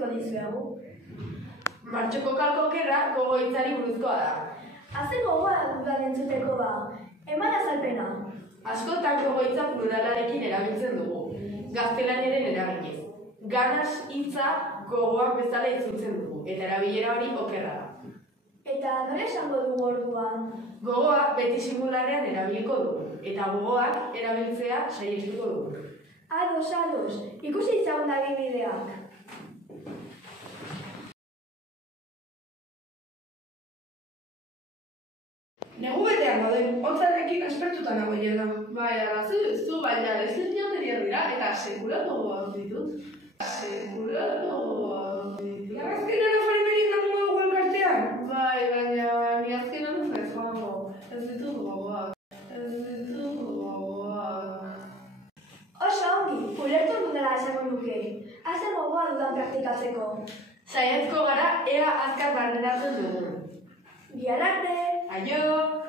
utziko dizuegu. Martxoko kalkokerra gogoitzari buruzkoa da. Haze gogoa dudan entzuteko ba, eman azalpena. Askotan gogoitza pluralarekin erabiltzen dugu, gaztelaniaren eraginez. Ganas hitza gogoak bezala itzultzen dugu, eta erabilera hori okerra da. Eta nola esango dugu orduan? Gogoa beti singularrean erabiliko dugu, eta gogoak erabiltzea saihestuko dugu. Ados, ikusi itzagun adibideak. Negu betean gauden, hotzarekin aspertuta nago jela. Bai, arrazoi duzu, baina ez dira eta sekulako gogoak ditut. Azkenan afarimenik nago dugu elkartean? Bai, baina ni azkenan ez joango. Ez ditut gogoak. Oso ongi, ulertu dudala esango nuke. Haze gogoa dudan praktikatzeko. Saiatzko gara ea azkar barneratzen dugun. Bihar arte! Aio!